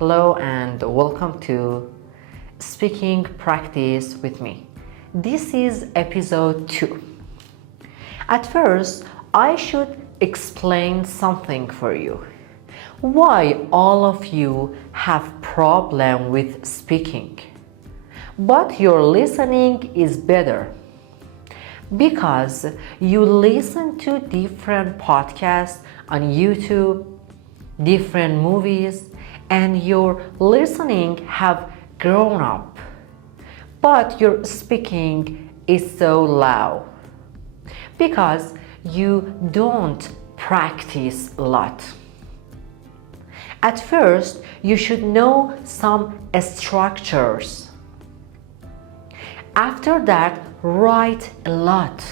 Hello and welcome to Speaking Practice with me. This is episode 2. At first, I should explain something for you. Why all of you have problem with speaking, but your listening is better. Because you listen to different podcasts on YouTube, different movies, and your listening have grown up, but your speaking is so loud because you don't practice a lot. At first, you should know some structures. After that, write a lot.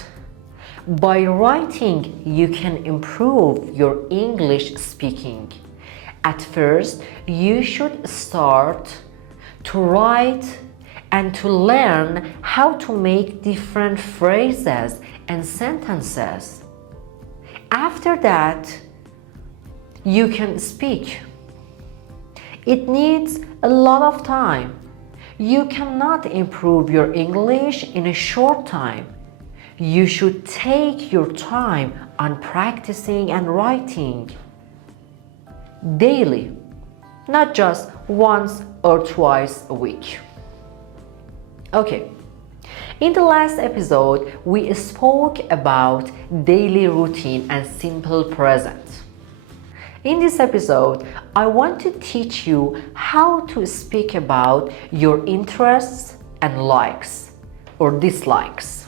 By writing, you can improve your English speaking. At first, you should start to write and to learn how to make different phrases and sentences. After that, you can speak. It needs a lot of time. You cannot improve your English in a short time. You should take your time on practicing and writing daily, not just once or twice a week. Okay, in the last episode, we spoke about daily routine and simple present. In this episode, I want to teach you how to speak about your interests and likes or dislikes.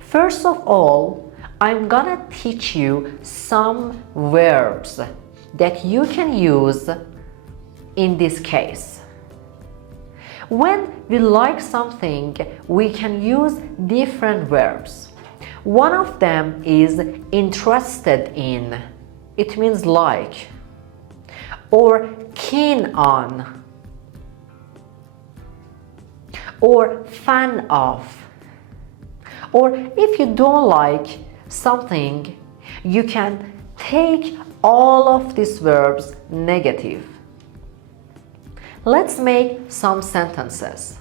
First of all, I'm gonna teach you some verbs that you can use in this case. When we like something, we can use different verbs. One of them is interested in. It means like. Or keen on. Or fan of. Or if you don't like something, you can take all of these verbs negative. Let's make some sentences.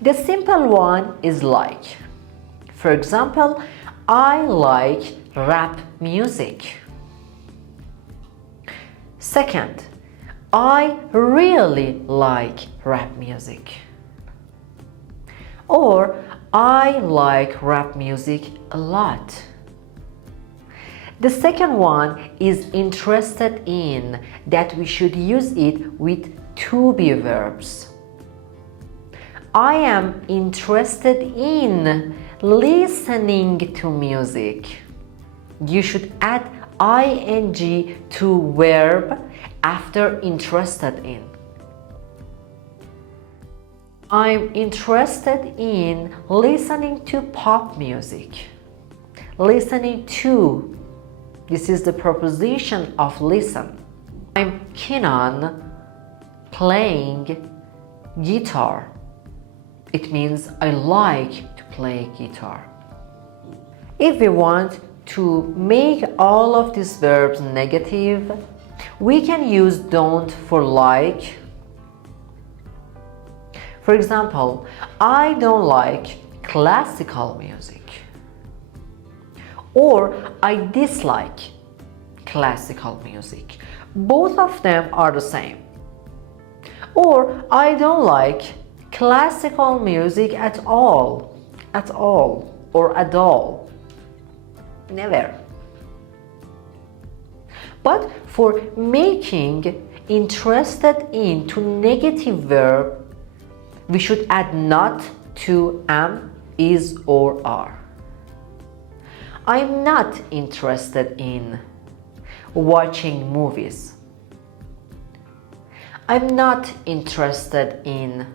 The simple one is like. For example, I like rap music. Second, I really like rap music. Or I like rap music a lot. The second one is interested in, that we should use it with to be verbs. I am interested in listening to music. You should add ing to verb after interested in. I'm interested in listening to pop music. Listening to. This is the preposition of listen. I'm keen on playing guitar. It means I like to play guitar. If we want to make all of these verbs negative, we can use don't for like. For example, I don't like classical music. Or I dislike classical music. Both of them are the same. Or I don't like classical music at all. At all. Or at all. Never. But for making interested in to negative verb, we should add not to am, is, or are. I'm not interested in watching movies. I'm not interested in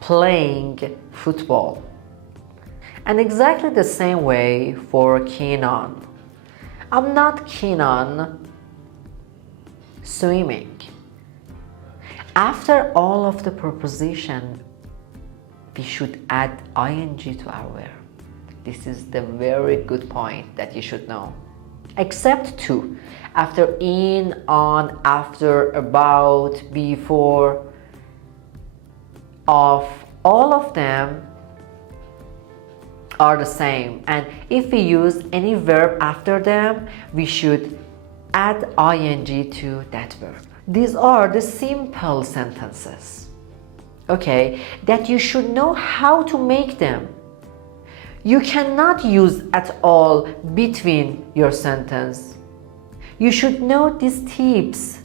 playing football. And exactly the same way for keen on. I'm not keen on swimming. After all of the preposition, we should add ing to our verb. This is the very good point that you should know. except two. After in, on, after, about, before, of, all of them are the same. And if we use any verb after them, we should add ing to that verb. These are the simple sentences, okay, that you should know how to make them. You cannot use at all between your sentence. You should know these tips.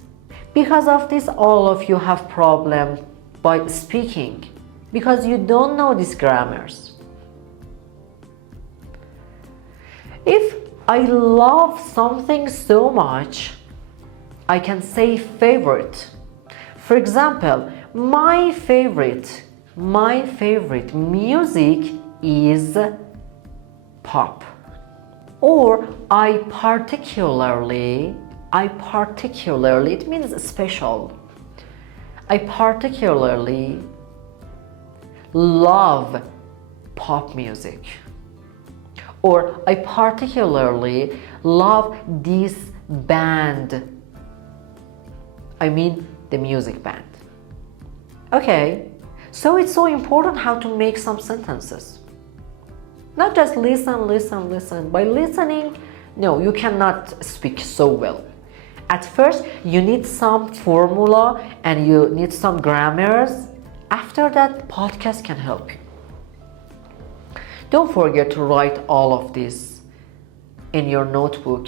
Because of this, all of you have problem by speaking, because you don't know these grammars. If I love something so much, I can say favorite. For example, my favorite music is pop. Or I particularly, it means special. I particularly love pop music. Or I particularly love this band. I mean the music band. Okay, so it's so important how to make some sentences. Not just listen. By listening, no, you cannot speak so well. At first, you need some formula and you need some grammars. After that, podcast can help you. Don't forget to write all of this in your notebook.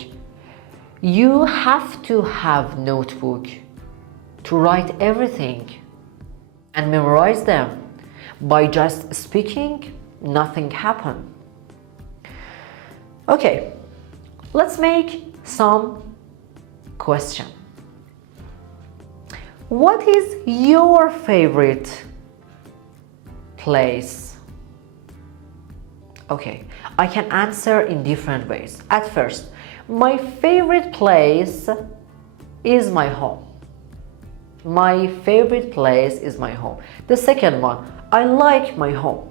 You have to have notebook to write everything and memorize them. By just speaking, nothing happens. Okay, let's make some question. What is your favorite place? Okay, I can answer in different ways. At first, my favorite place is my home. My favorite place is my home. The second one, I like my home.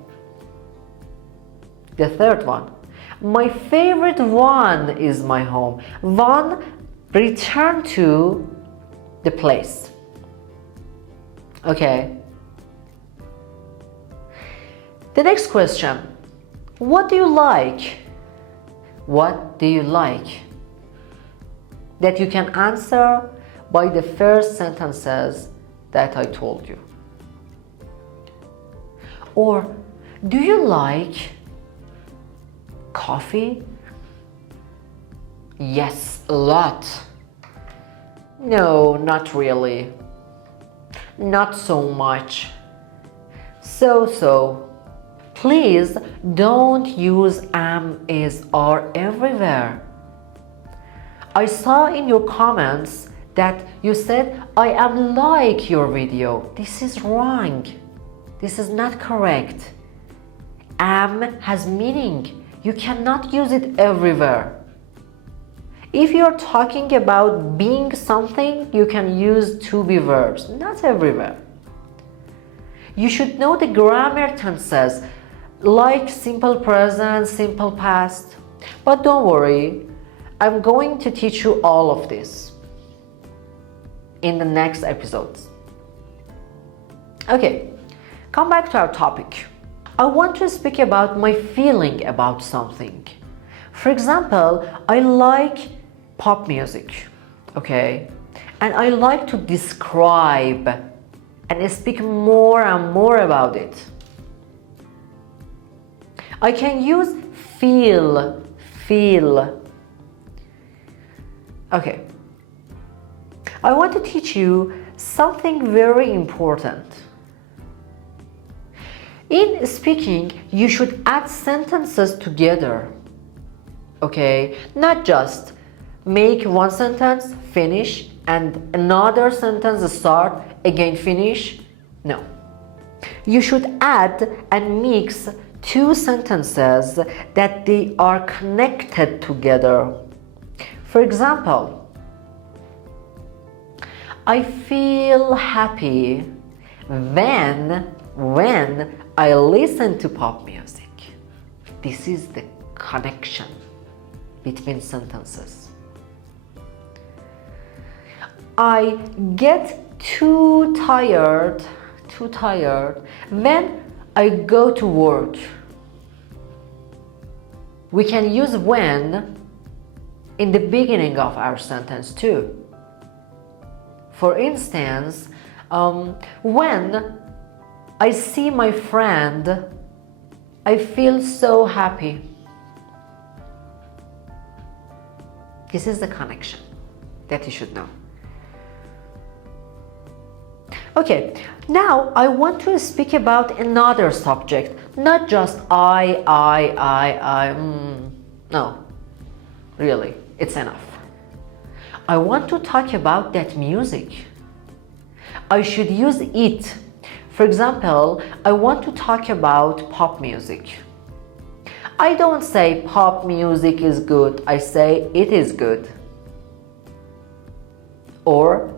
The third one, my favorite one is my home. One, return to the place. Okay. The next question, what do you like? What do you like? That you can answer by the first sentences that I told you. Or, do you like coffee? Yes, a lot. No, not really. Not so much. So. Please don't use am, is, are everywhere. I saw in your comments that you said, I am like your video. This is wrong. This is not correct. Am has meaning. You cannot use it everywhere. If you're talking about being something, you can use to be verbs, not everywhere. You should know the grammar tenses, like simple present, simple past. But don't worry, I'm going to teach you all of this in the next episodes. Okay, come back to our topic. I want to speak about my feeling about something. For example, I like pop music, okay? And I like to describe and speak more and more about it. I can use feel. Okay. I want to teach you something very important. In speaking, you should add sentences together. Okay? Not just make one sentence, finish, and another sentence start, again finish. No. You should add and mix two sentences that they are connected together. For example, I feel happy when I listen to pop music. This is the connection between sentences. I get too tired when I go to work. We can use when in the beginning of our sentence too. For instance, when I see my friend, I feel so happy. This is the connection that you should know. Okay, now I want to speak about another subject, not just I. No, really, it's enough. I want to talk about that music. I should use it. For example, I want to talk about pop music. I don't say pop music is good, I say it is good. Or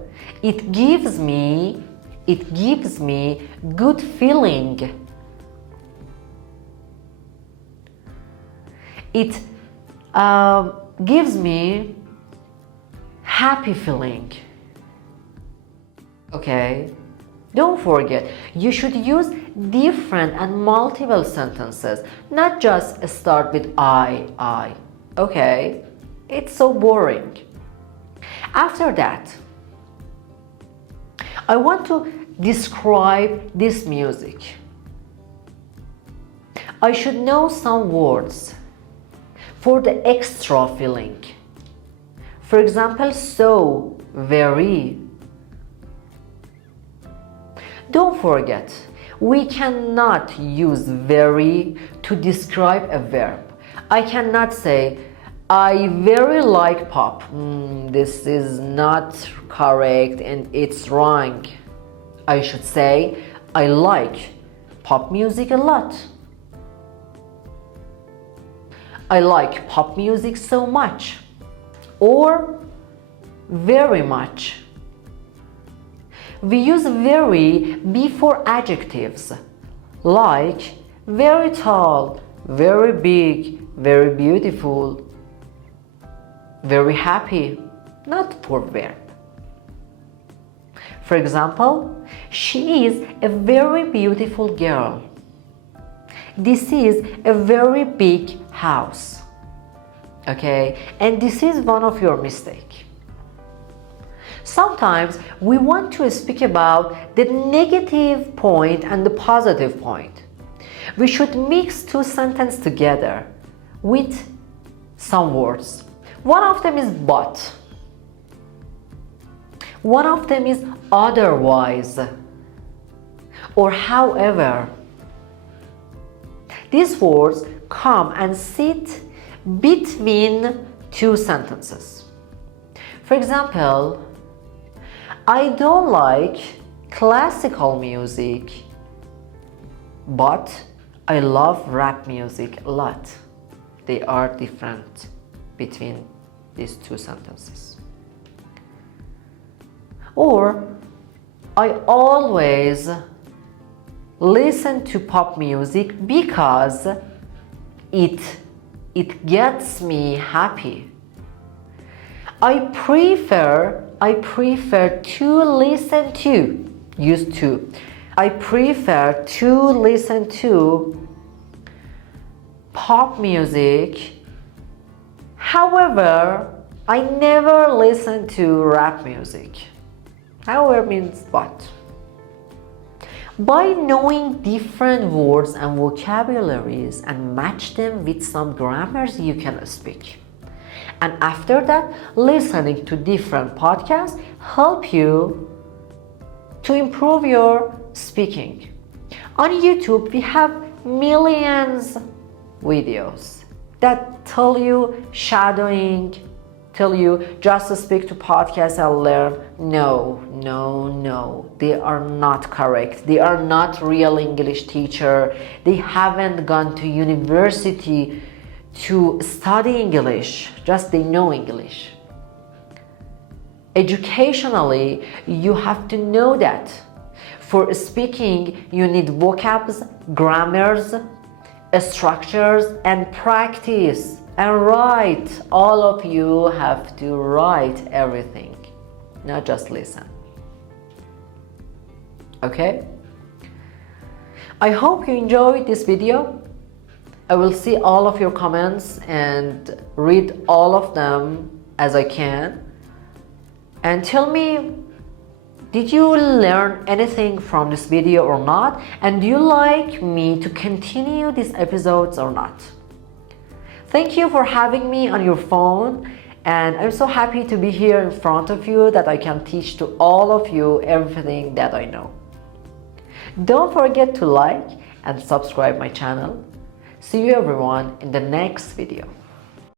it gives me good feeling. It gives me happy feeling. Okay, don't forget, you should use different and multiple sentences, not just start with I. Okay, it's so boring. After that, I want to describe this music. I should know some words for the extra feeling. For example, so, very. Don't forget, we cannot use very to describe a verb. I cannot say, I very like pop. This is not correct and it's wrong. I should say, I like pop music a lot. I like pop music so much. Or very much. We use very before adjectives like very tall, very big, very beautiful, very happy, not for verb. For example, she is a very beautiful girl. This is a very big house. Okay, and this is one of your mistakes. Sometimes we want to speak about the negative point and the positive point. We should mix two sentences together with some words. One of them is but. One of them is otherwise or however. These words come and sit between two sentences. For example, I don't like classical music, but I love rap music a lot. They are different between these two sentences. Or, I always listen to pop music because it gets me happy. I prefer to listen to, use to. I prefer to listen to pop music. However, I never listen to rap music. However means but. By knowing different words and vocabularies and match them with some grammars, you can speak. And after that, listening to different podcasts help you to improve your speaking. On YouTube, we have millions videos that tell you shadowing, tell you just speak to podcasts and learn. No. They are not correct. They are not real English teacher. They haven't gone to university to study English, just they know English. Educationally, you have to know that for speaking, you need vocabs, grammars, structures, and practice. And write. All of you have to write everything. not just listen. Okay? I hope you enjoyed this video. I will see all of your comments and read all of them as I can. And tell me, did you learn anything from this video or not? And do you like me to continue these episodes or not? Thank you for having me on your phone, and I'm so happy to be here in front of you that I can teach to all of you everything that I know. Don't forget to like and subscribe my channel. See you everyone in the next video.